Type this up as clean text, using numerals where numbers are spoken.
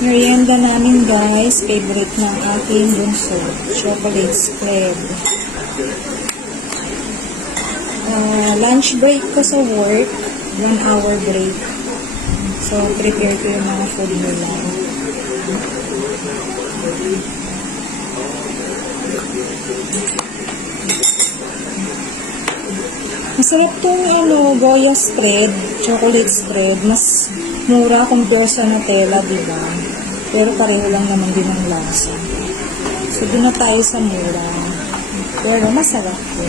Merienda namin guys, favorite ng aking bunso, chocolate spread. Lunch break ko sa work, 1 hour break. So, prepare ko yung mga food nila. Masarap tong Goya spread, chocolate spread. Mas mura compare sa Nutella, diba? Pero pareho lang naman din ang lasa. So, doon na tayo sa mura. Pero masarap po.